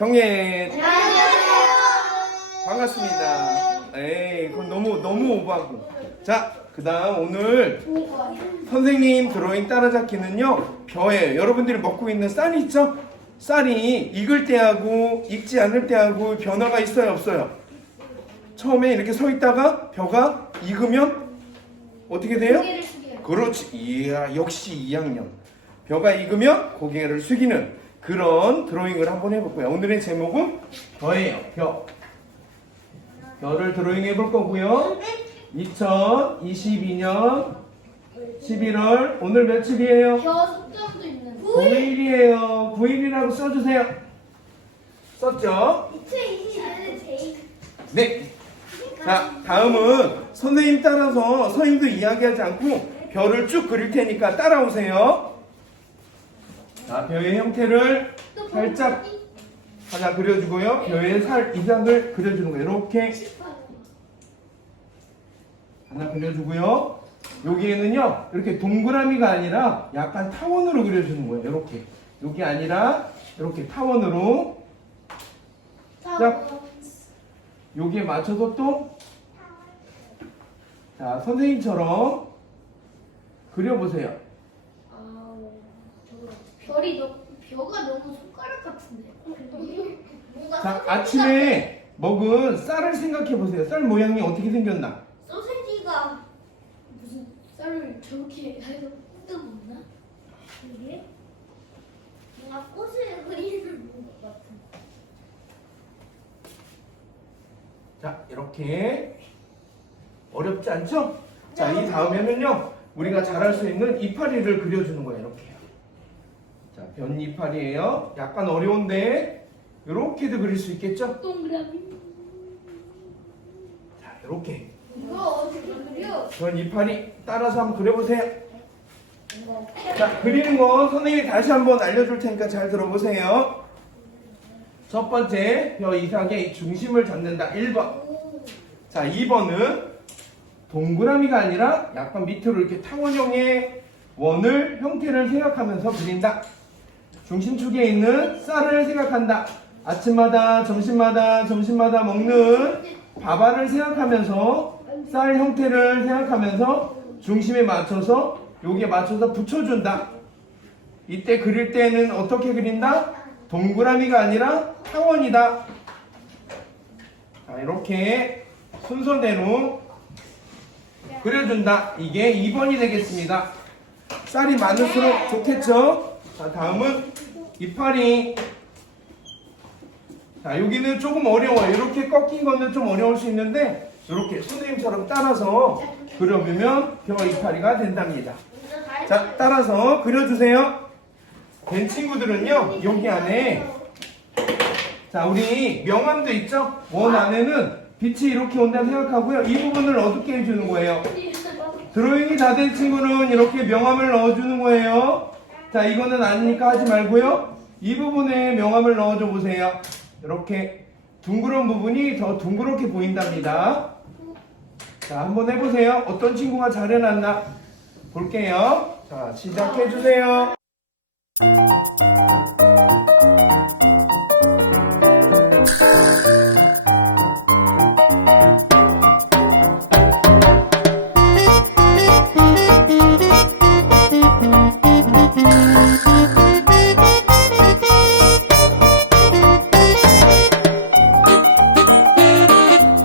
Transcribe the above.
경례 반갑습니다. 에이, 그건 너무 너무 오버하고. 자, 그다음 오늘 선생님 드로잉 따라잡기는요 벼예요. 여러분들이 먹고 있는 쌀이 있죠? 쌀이 익을 때하고 익지 않을 때하고 변화가 있어요, 없어요? 처음에 이렇게 서 있다가 벼가 익으면 어떻게 돼요? 그렇지. 이야, 역시 2학년. 벼가 익으면 고개를 숙이는 그런 드로잉을 한번 해볼 거예요. 오늘의 제목은 벼예요. 벼. 벼를 드로잉 해볼 거고요. 2022년 11월 오늘 며칠이에요? 벼 속점도 있는. 9일이에요. 9일이라고 써주세요. 썼죠? 2020년은 제일. 네. 자, 다음은 선생님 따라서 선생님도 이야기하지 않고 별을 쭉 그릴 테니까 따라오세요. 자, 별의 형태를 살짝 하나 그려주고요. 별의 살 이상을 그려주는 거예요. 이렇게 하나 그려주고요. 여기에는요, 이렇게 동그라미가 아니라 약간 타원으로 그려주는 거예요. 이렇게. 여기 아니라 이렇게 타원으로 자. 여기에 맞춰서 또 자, 선생님처럼 그려보세요. 별이 너 벼가 너무 손가락 같은데. 뭔가 자, 소세지가- 아침에 먹은 쌀을 생각해 보세요. 쌀 모양이 어떻게 생겼나? 소세지가 무슨 쌀을 저렇게 해서 뜯어 먹나? 이게 뭔가 꽃을 그리는 것 같은. 자, 이렇게 어렵지 않죠? 자, 이 다음에는요, 우리가 잘할 수 있는 이파리를 그려주는 거예요. 이렇게요. 자, 변 이파리예요. 약간 어려운데 이렇게도 그릴 수 있겠죠? 동그라미. 자, 이렇게 이거 어떻게 그려? 변 이파리 따라서 한번 그려보세요. 자, 그리는 거 선생님이 다시 한번 알려줄 테니까 잘 들어보세요. 첫 번째, 벼 이삭의 중심을 잡는다. 1번. 자, 2번은 동그라미가 아니라 약간 밑으로 이렇게 타원형의 원을 형태를 생각하면서 그린다. 중심축에 있는 쌀을 생각한다. 아침마다, 점심마다, 점심마다 먹는 밥알을 생각하면서 쌀 형태를 생각하면서 중심에 맞춰서 여기에 맞춰서 붙여준다. 이때 그릴 때는 어떻게 그린다? 동그라미가 아니라 타원이다. 자, 이렇게 순서대로 그려준다. 이게 2번이 되겠습니다. 쌀이 많을수록 좋겠죠? 자, 다음은 이파리. 자, 여기는 조금 어려워요. 이렇게 꺾인 거는 좀 어려울 수 있는데, 이렇게 선생님처럼 따라서 그려보면 벼 이파리가 된답니다. 자, 따라서 그려주세요. 된 친구들은요, 여기 안에, 자, 우리 명암도 있죠? 원 안에는 빛이 이렇게 온다 생각하고요. 이 부분을 어둡게 해주는 거예요. 드로잉이 다 된 친구는 이렇게 명암을 넣어주는 거예요. 자, 이거는 아니니까 하지 말고요. 이 부분에 명암을 넣어줘 보세요. 이렇게 둥그런 부분이 더 둥그렇게 보인답니다. 자, 한번 해보세요. 어떤 친구가 잘 해놨나 볼게요. 자, 시작해주세요.